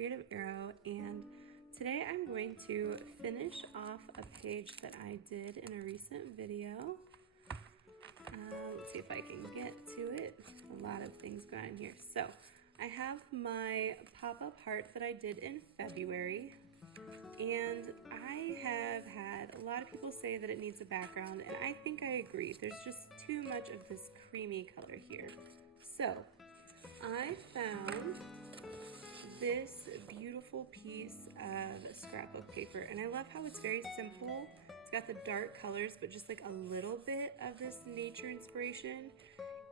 Creative Arrow, and today I'm going to finish off a page that I did in a recent video. Let's see if I can get to it. A lot of things going on here. So I have my pop-up heart that I did in February, and I have had a lot of people say that it needs a background, and I think I agree. There's just too much of this creamy color here. So I found this beautiful piece of scrapbook paper, and I love how it's very simple. It's got the dark colors, but just like a little bit of this nature inspiration,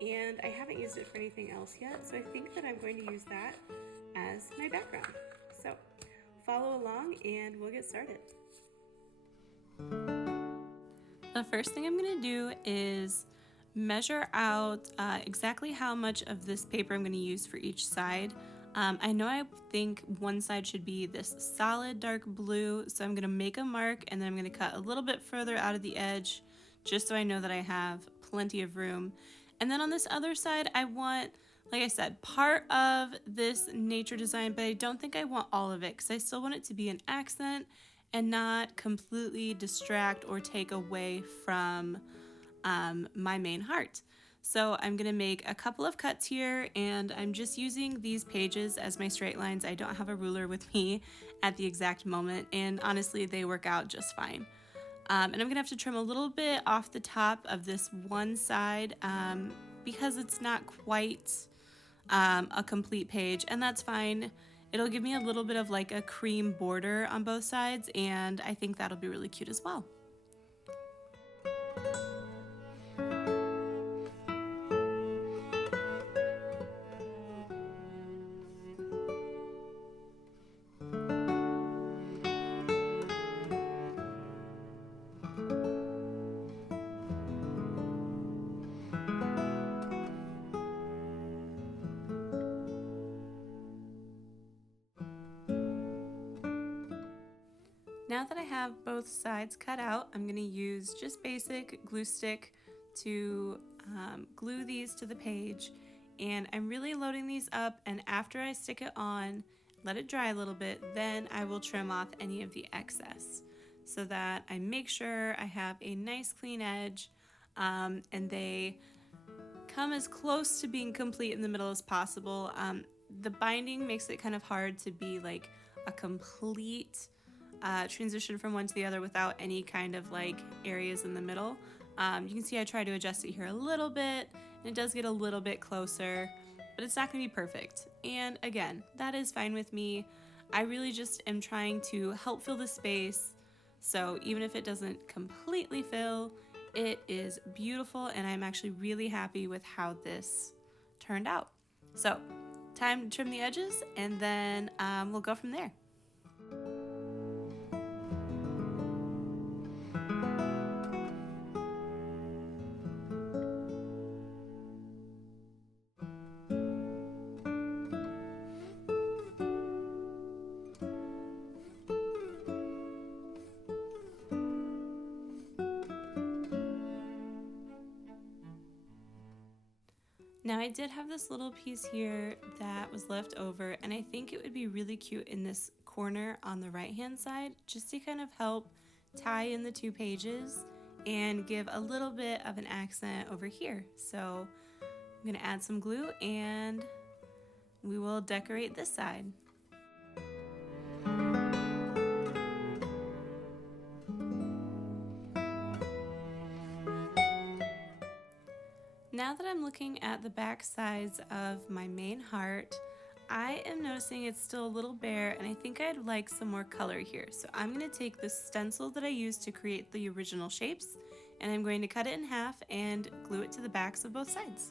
and I haven't used it for anything else yet, so I think that I'm going to use that as my background. So follow along and we'll get started. The first thing I'm going to do is measure out exactly how much of this paper I'm going to use for each side. I think one side should be this solid dark blue, so I'm going to make a mark and then I'm going to cut a little bit further out of the edge just so I know that I have plenty of room. And then on this other side, I want, like I said, part of this nature design, but I don't think I want all of it because I still want it to be an accent and not completely distract or take away from my main heart. So I'm gonna make a couple of cuts here, and I'm just using these pages as my straight lines. I don't have a ruler with me at the exact moment, and honestly they work out just fine. And I'm gonna have to trim a little bit off the top of this one side because it's not quite a complete page, and that's fine. It'll give me a little bit of like a cream border on both sides, and I think that'll be really cute as well. Now that I have both sides cut out, I'm going to use just basic glue stick to glue these to the page, and I'm really loading these up, and after I stick it on, let it dry a little bit, then I will trim off any of the excess so that I make sure I have a nice clean edge and they come as close to being complete in the middle as possible. The binding makes it kind of hard to be like a complete transition from one to the other without any kind of like areas in the middle. You can see I try to adjust it here a little bit, and it does get a little bit closer, but it's not going to be perfect. And again, that is fine with me. I really just am trying to help fill the space, so even if it doesn't completely fill, it is beautiful, and I'm actually really happy with how this turned out. So time to trim the edges, and then we'll go from there. Now I did have this little piece here that was left over, and I think it would be really cute in this corner on the right hand side just to kind of help tie in the two pages and give a little bit of an accent over here. So I'm going to add some glue and we will decorate this side. Now that I'm looking at the back sides of my main heart, I am noticing it's still a little bare, and I think I'd like some more color here. So I'm going to take the stencil that I used to create the original shapes, and I'm going to cut it in half and glue it to the backs of both sides.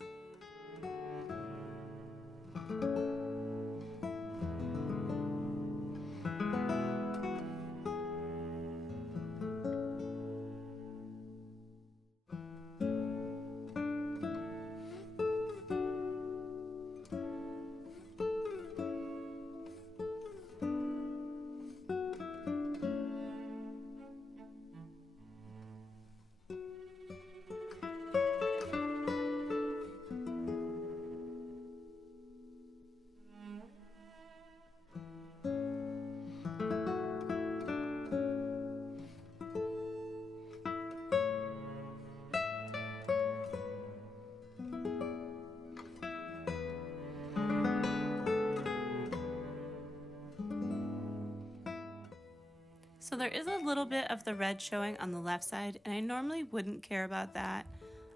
So there is a little bit of the red showing on the left side, and I normally wouldn't care about that,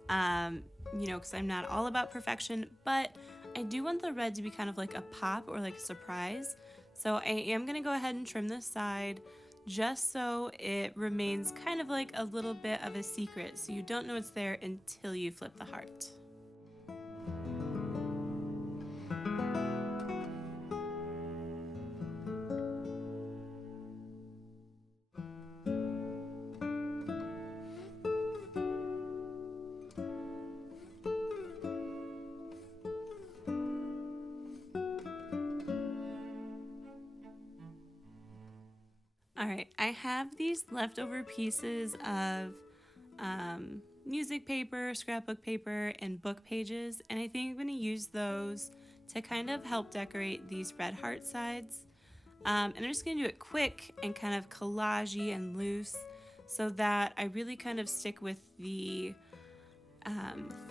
um, because I'm not all about perfection, but I do want the red to be kind of like a pop or like a surprise. So I am gonna go ahead and trim this side just so it remains kind of like a little bit of a secret, so you don't know it's there until you flip the heart. All right, I have these leftover pieces of music paper, scrapbook paper, and book pages, and I think I'm going to use those to kind of help decorate these red heart sides. And I'm just going to do it quick and kind of collagey and loose so that I really kind of stick with the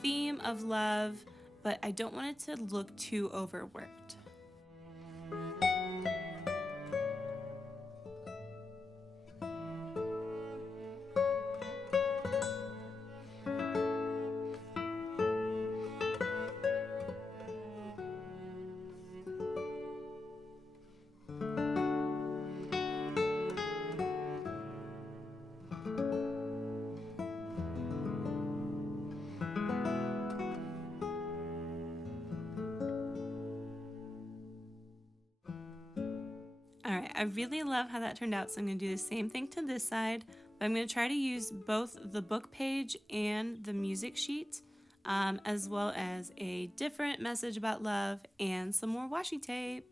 theme of love, but I don't want it to look too overworked. All right, I really love how that turned out, so I'm going to do the same thing to this side, but I'm going to try to use both the book page and the music sheet, as well as a different message about love and some more washi tape.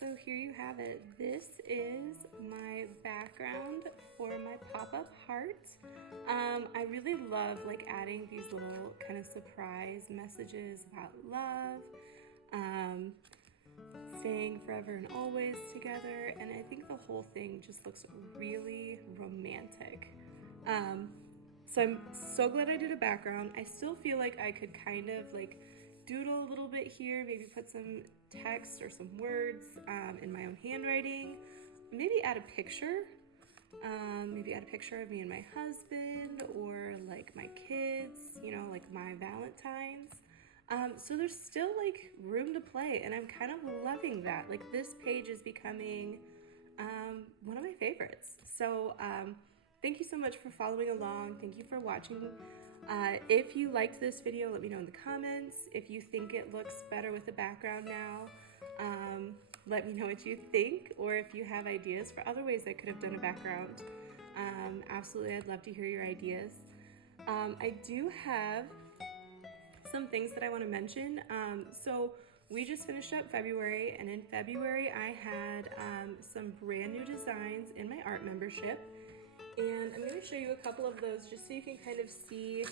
So here you have it. This is my background for my pop-up heart. I really love like adding these little kind of surprise messages about love, staying forever and always together, and I think the whole thing just looks really romantic. So I'm so glad I did a background. I still feel like I could kind of like doodle a little bit here, maybe put some text or some words in my own handwriting, maybe add a picture, maybe add a picture of me and my husband or like my kids, you know, like my Valentine's. So there's still like room to play, and I'm kind of loving that. Like this page is becoming one of my favorites. So thank you so much for following along. Thank you for watching. If you liked this video, let me know in the comments. If you think it looks better with the background now, let me know what you think, or if you have ideas for other ways I could have done a background. Absolutely, I'd love to hear your ideas. I do have some things that I want to mention. So we just finished up February, and in February I had some brand new designs in my art membership. And I'm going to show you a couple of those just so you can kind of see,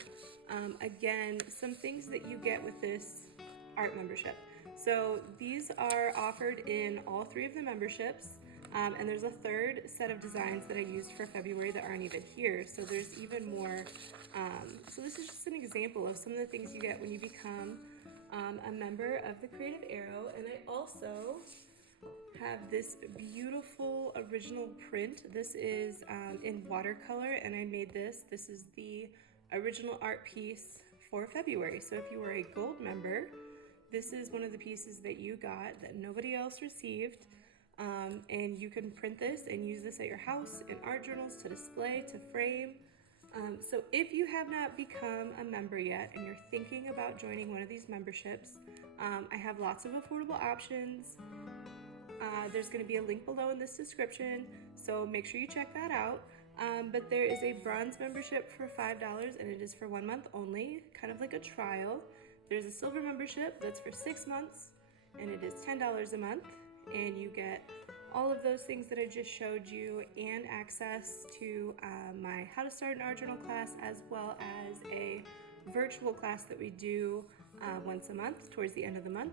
again, some things that you get with this art membership. So these are offered in all 3 of the memberships, and there's a 3rd set of designs that I used for February that aren't even here, so there's even more. So this is just an example of some of the things you get when you become a member of the Creative Arrow. And I also have this beautiful original print. This is in watercolor, and I made this. This is the original art piece for February. So if you were a gold member, this is one of the pieces that you got that nobody else received. And you can print this and use this at your house in art journals, to display, to frame. So if you have not become a member yet and you're thinking about joining one of these memberships, I have lots of affordable options. There's going to be a link below in this description, so make sure you check that out. But there is a bronze membership for $5, and it is for 1 month only, kind of like a trial. There's a silver membership that's for 6 months, and it is $10 a month, and you get all of those things that I just showed you and access to my How to Start an Art Journal class, as well as a virtual class that we do once a month towards the end of the month.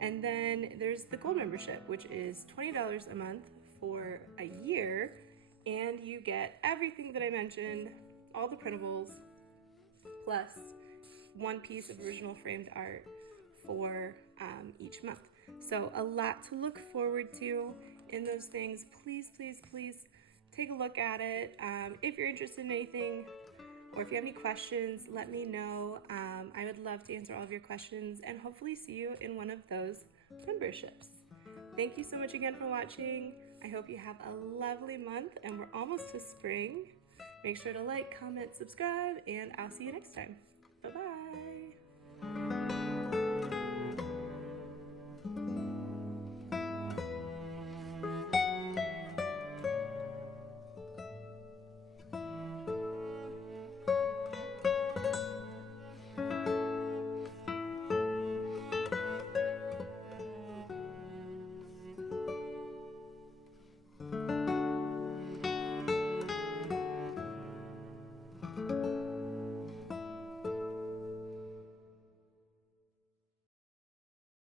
And then there's the gold membership, which is $20 a month for a year, and you get everything that I mentioned, all the printables, plus 1 piece of original framed art for each month. So a lot to look forward to in those things. Please, please, please take a look at it. If you're interested in anything, or if you have any questions, let me know. I would love to answer all of your questions and hopefully see you in one of those memberships. Thank you so much again for watching. I hope you have a lovely month, and we're almost to spring. Make sure to like, comment, subscribe, and I'll see you next time. Bye-bye.